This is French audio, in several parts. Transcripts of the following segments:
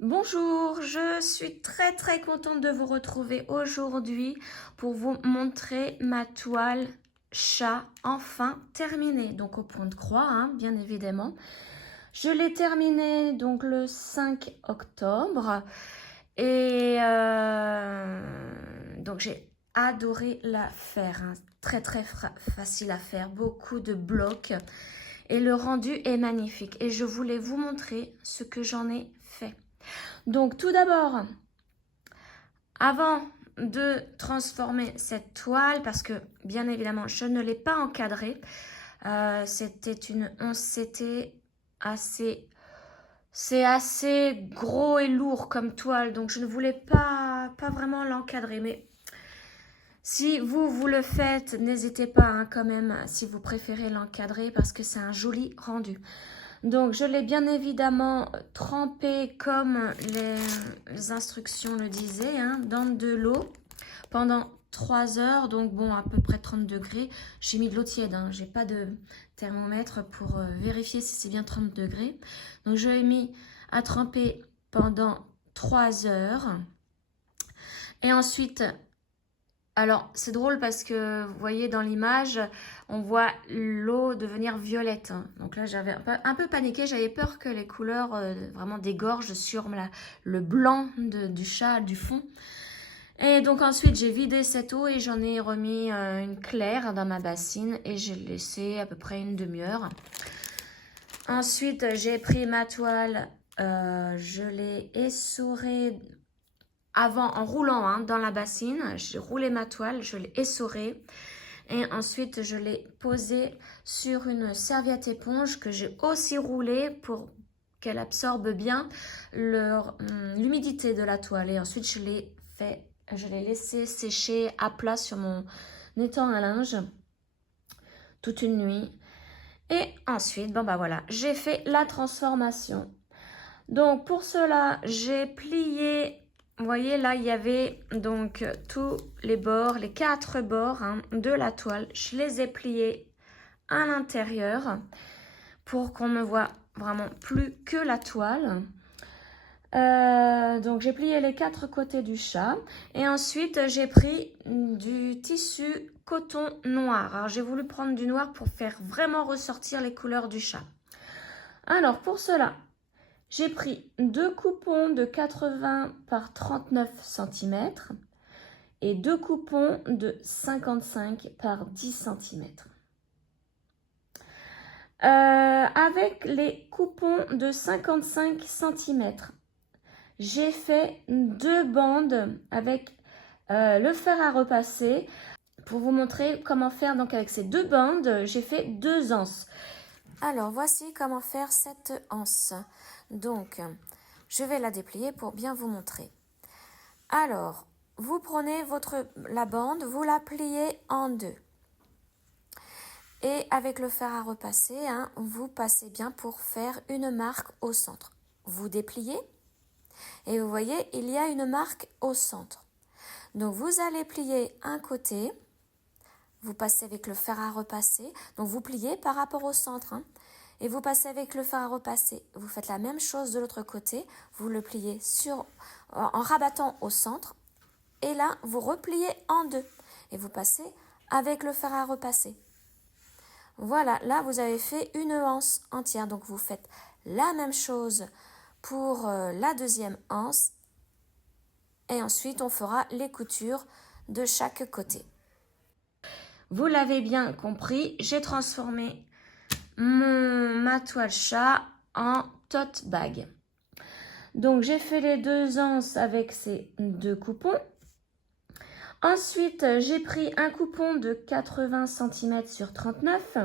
Bonjour, je suis très contente de vous retrouver aujourd'hui pour vous montrer ma toile chat enfin terminée. Donc au point de croix, hein, bien évidemment. Je l'ai terminée donc le 5 octobre et donc j'ai adoré la faire. Hein. Très facile à faire, beaucoup de blocs et le rendu est magnifique. Et je voulais vous montrer ce que j'en ai fait. Donc tout d'abord, avant de transformer cette toile, parce que bien évidemment je ne l'ai pas encadrée, c'était une 11 CT assez, c'est assez gros et lourd comme toile, donc je ne voulais pas vraiment l'encadrer, mais si vous le faites, n'hésitez pas hein, quand même si vous préférez l'encadrer parce que c'est un joli rendu. Donc, je l'ai bien évidemment trempé comme les instructions le disaient, hein, dans de l'eau pendant 3 heures. Donc, bon, à peu près 30 degrés. J'ai mis de l'eau tiède, hein, j'ai pas de thermomètre pour vérifier si c'est bien 30 degrés. Donc, je l'ai mis à tremper pendant 3 heures. Et ensuite, alors, c'est drôle parce que, vous voyez, dans l'image, on voit l'eau devenir violette. Donc là, j'avais un peu paniqué. J'avais peur que les couleurs vraiment dégorgent sur le blanc du chat, du fond. Et donc ensuite, j'ai vidé cette eau et j'en ai remis une claire dans ma bassine et j'ai laissé à peu près une demi-heure. Ensuite, j'ai pris ma toile, je l'ai essorée avant en roulant hein, dans la bassine. J'ai roulé ma toile, je l'ai essorée et ensuite je l'ai posée sur une serviette éponge que j'ai aussi roulée pour qu'elle absorbe bien l'humidité de la toile. Et ensuite je l'ai laissé sécher à plat sur mon étang à linge toute une nuit. Et ensuite, bon bah voilà, j'ai fait la transformation. Donc pour cela, j'ai plié. Vous voyez là, il y avait donc tous les bords, les 4 bords hein, de la toile. Je les ai pliés à l'intérieur pour qu'on ne voit vraiment plus que la toile. Donc j'ai plié les 4 côtés du chat et ensuite j'ai pris du tissu coton noir. Alors j'ai voulu prendre du noir pour faire vraiment ressortir les couleurs du chat. Alors pour cela, j'ai pris 2 coupons de 80 par 39 cm et 2 coupons de 55 par 10 cm. Avec les coupons de 55 cm, j'ai fait 2 bandes avec le fer à repasser. Pour vous montrer comment faire donc avec ces 2 bandes, j'ai fait 2 anses. Alors voici comment faire cette anse. Donc je vais la déplier pour bien vous montrer. Alors vous prenez la bande, vous la pliez en 2. Et avec le fer à repasser, hein, vous passez bien pour faire une marque au centre. Vous dépliez et vous voyez, il y a une marque au centre. Donc vous allez plier un côté, vous passez avec le fer à repasser, donc vous pliez par rapport au centre, hein, et vous passez avec le fer à repasser. Vous faites la même chose de l'autre côté, vous le pliez en rabattant au centre, et là vous repliez en 2, et vous passez avec le fer à repasser. Voilà, là vous avez fait une anse entière, donc vous faites la même chose pour la deuxième anse, et ensuite on fera les coutures de chaque côté. Vous l'avez bien compris, j'ai transformé ma toile chat en tote bag. Donc j'ai fait les 2 anses avec ces 2 coupons. Ensuite, j'ai pris un coupon de 80 cm sur 39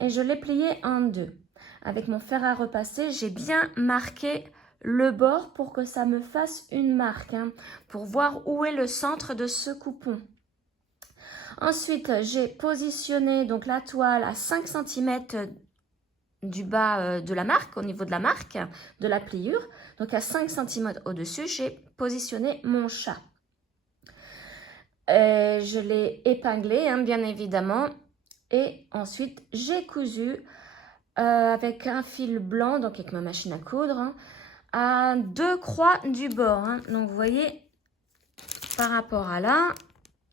et je l'ai plié en 2. Avec mon fer à repasser, j'ai bien marqué le bord pour que ça me fasse une marque, hein, pour voir où est le centre de ce coupon. Ensuite, j'ai positionné donc la toile à 5 cm du bas de la marque, au niveau de la marque, de la pliure. Donc à 5 cm au-dessus, j'ai positionné mon chat. Je l'ai épinglé, hein, bien évidemment. Et ensuite, j'ai cousu avec un fil blanc, donc avec ma machine à coudre, hein, à 2 croix du bord. Hein. Donc, vous voyez, par rapport à là,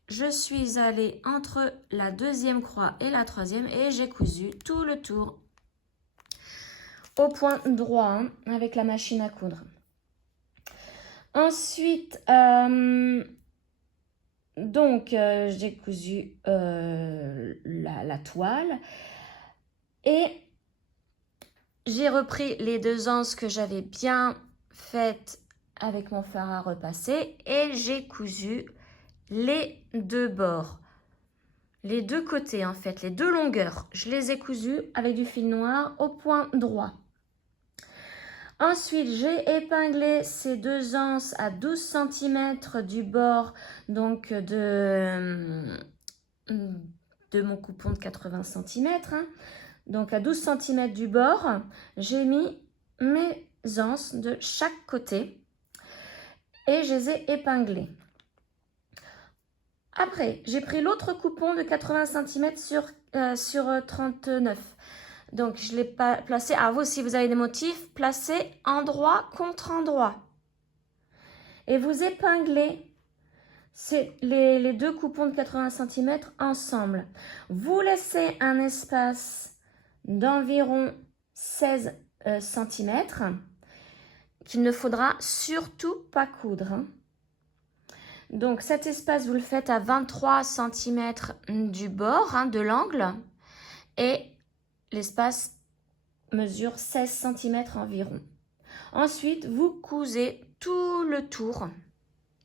je suis allée entre la deuxième croix et la troisième et j'ai cousu tout le tour au point droit hein, avec la machine à coudre. Ensuite, j'ai cousu la toile et j'ai repris les 2 anses que j'avais bien faites avec mon fer à repasser et j'ai cousu les 2 bords. Les 2 côtés en fait, les 2 longueurs. Je les ai cousues avec du fil noir au point droit. Ensuite, j'ai épinglé ces 2 anses à 12 cm du bord donc de mon coupon de 80 cm. Hein. Donc à 12 cm du bord, j'ai mis mes anses de chaque côté et je les ai épinglées. Après, j'ai pris l'autre coupon de 80 cm sur 39. Donc, je l'ai placé. À vous, si vous avez des motifs, placez endroit contre endroit. Et vous épinglez les 2 coupons de 80 cm ensemble. Vous laissez un espace d'environ 16 cm qu'il ne faudra surtout pas coudre. Hein. Donc, cet espace, vous le faites à 23 cm du bord, hein, de l'angle. Et l'espace mesure 16 cm environ. Ensuite, vous cousez tout le tour.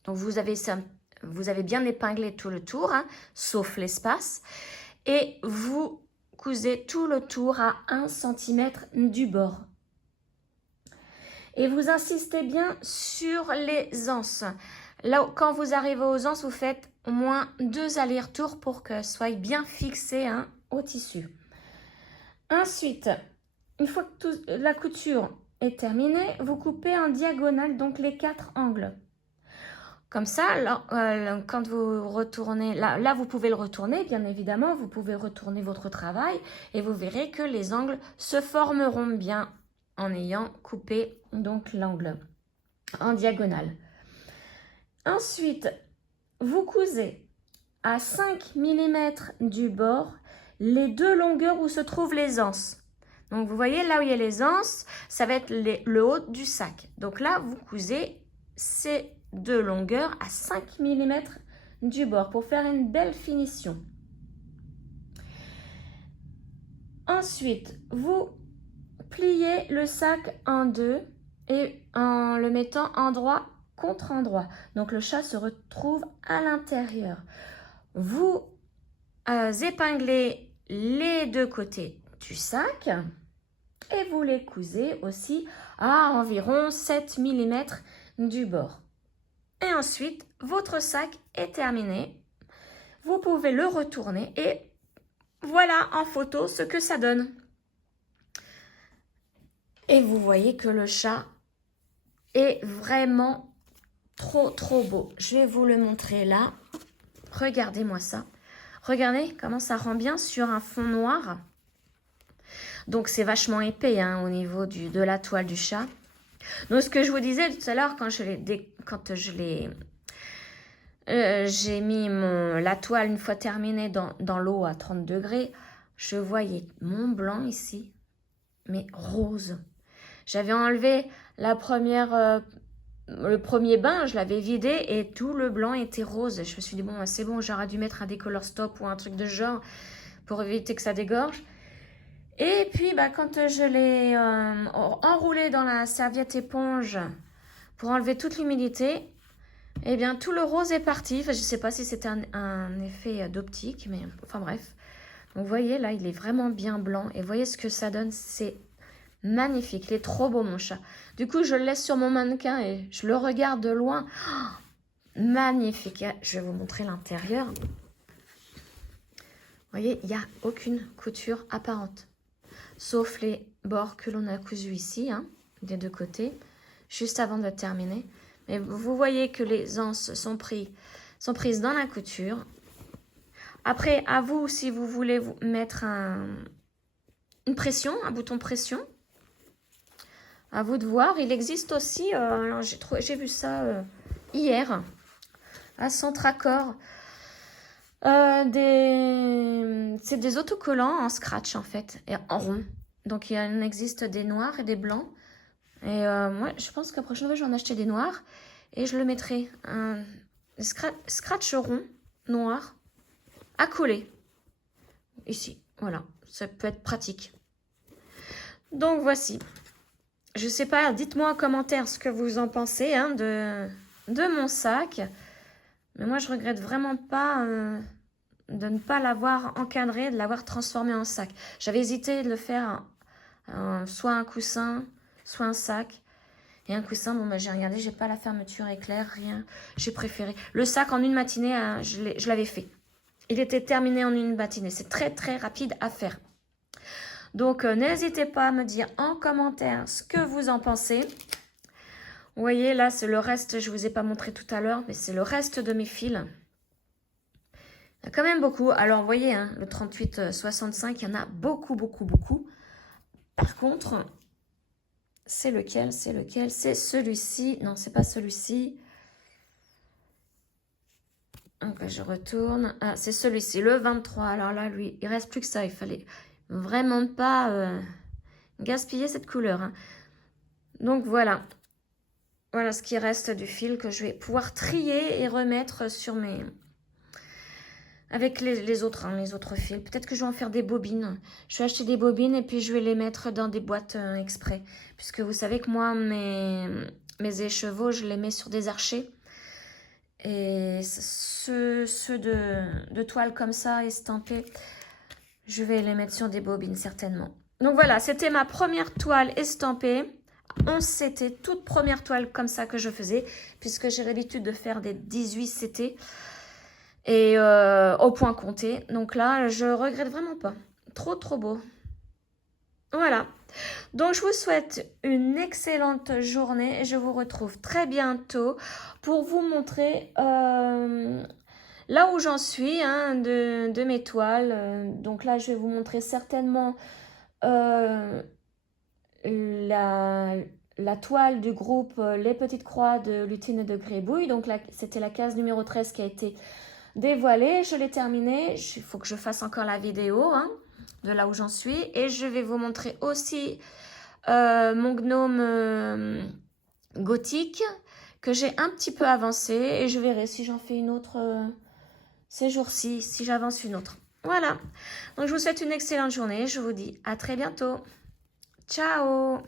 Donc, vous avez bien épinglé tout le tour, hein, sauf l'espace. Et vous cousez tout le tour à 1 cm du bord. Et vous insistez bien sur les anses. Là, quand vous arrivez aux anses, vous faites au moins 2 allers-retours pour qu'elles soient bien fixées hein, au tissu. Ensuite, une fois que la couture est terminée, vous coupez en diagonale, donc les 4 angles. Comme ça, là, quand vous retournez, là, vous pouvez le retourner, bien évidemment, vous pouvez retourner votre travail et vous verrez que les angles se formeront bien en ayant coupé donc l'angle en diagonale. Ensuite, vous cousez à 5 mm du bord les 2 longueurs où se trouvent les anses. Donc, vous voyez, là où il y a les anses, ça va être le haut du sac. Donc là, vous cousez ces 2 longueurs à 5 mm du bord pour faire une belle finition. Ensuite, vous pliez le sac en 2 et en le mettant endroit contre endroit. Donc, le chat se retrouve à l'intérieur. Vous épinglez les 2 côtés du sac et vous les cousez aussi à environ 7 mm du bord. Et ensuite, votre sac est terminé. Vous pouvez le retourner et voilà en photo ce que ça donne. Et vous voyez que le chat est vraiment trop beau. Je vais vous le montrer là. Regardez-moi ça. Regardez comment ça rend bien sur un fond noir. Donc, c'est vachement épais hein, au niveau de la toile du chat. Donc, ce que je vous disais tout à l'heure, quand j'ai mis la toile une fois terminée dans l'eau à 30 degrés, je voyais mon blanc ici, mais rose. J'avais enlevé le premier bain, je l'avais vidé et tout le blanc était rose. Je me suis dit, bon, c'est bon, j'aurais dû mettre un décolor stop ou un truc de genre pour éviter que ça dégorge. Et puis, quand je l'ai enroulé dans la serviette éponge pour enlever toute l'humidité, eh bien, tout le rose est parti. Enfin, je ne sais pas si c'était un effet d'optique, mais enfin bref. Donc, vous voyez, là, il est vraiment bien blanc. Et vous voyez ce que ça donne, c'est magnifique. Il est trop beau, mon chat. Du coup, je le laisse sur mon mannequin et je le regarde de loin. Oh, magnifique. Je vais vous montrer l'intérieur. Vous voyez, il n'y a aucune couture apparente. Sauf les bords que l'on a cousus ici, hein, des 2 côtés, juste avant de terminer. Mais vous voyez que les anses sont prises dans la couture. Après, à vous, si vous voulez vous mettre une pression, un bouton pression, À vous de voir. Il existe aussi, j'ai vu ça hier, à Centracor. C'est des autocollants en scratch en fait, et en rond. Donc il en existe des noirs et des blancs. Et moi, je pense qu'à la prochaine fois, je vais en acheter des noirs. Et je le mettrai un scratch rond, noir, à coller. Ici, voilà. Ça peut être pratique. Donc voici. Je sais pas, dites-moi en commentaire ce que vous en pensez hein, de mon sac. Mais moi, je regrette vraiment pas de ne pas l'avoir encadré, de l'avoir transformé en sac. J'avais hésité de le faire soit un coussin, soit un sac. Et un coussin, bon, bah, j'ai regardé, j'ai pas la fermeture éclair, rien. J'ai préféré. Le sac, en une matinée, hein, je l'avais fait. Il était terminé en une matinée. C'est très, très rapide à faire. Donc, n'hésitez pas à me dire en commentaire ce que vous en pensez. Vous voyez, là, c'est le reste. Je ne vous ai pas montré tout à l'heure, mais c'est le reste de mes fils. Il y a quand même beaucoup. Alors, vous voyez, hein, le 38-65, il y en a beaucoup, beaucoup, beaucoup. Par contre... C'est lequel? C'est lequel? C'est celui-ci. Non, c'est pas celui-ci. Donc là, je retourne. Ah, c'est celui-ci, le 23. Alors là, lui, il reste plus que ça. Il fallait vraiment pas gaspiller cette couleur. Hein. Donc voilà. Voilà ce qui reste du fil que je vais pouvoir trier et remettre sur mes... Avec les autres fils. Peut-être que je vais en faire des bobines. Je vais acheter des bobines et puis je vais les mettre dans des boîtes exprès. Puisque vous savez que moi, mes écheveaux, je les mets sur des archers. Et ceux de toile comme ça, estampés, je vais les mettre sur des bobines certainement. Donc voilà, c'était ma première toile estampée. 11 CT, toute première toile comme ça que je faisais. Puisque j'ai l'habitude de faire des 18 CT. Et au point compté. Donc là, je regrette vraiment pas. Trop, trop beau. Voilà. Donc, je vous souhaite une excellente journée. Et je vous retrouve très bientôt pour vous montrer là où j'en suis hein, de mes toiles. Donc là, je vais vous montrer certainement la toile du groupe Les Petites Croix de Lutine et de Grébouille. Donc là, c'était la case numéro 13 qui a été... dévoilée, je l'ai terminée. Il faut que je fasse encore la vidéo hein, de là où j'en suis. Et je vais vous montrer aussi mon gnome gothique que j'ai un petit peu avancé. Et je verrai si j'en fais une autre ces jours-ci, si j'avance une autre. Voilà. Donc je vous souhaite une excellente journée. Je vous dis à très bientôt. Ciao!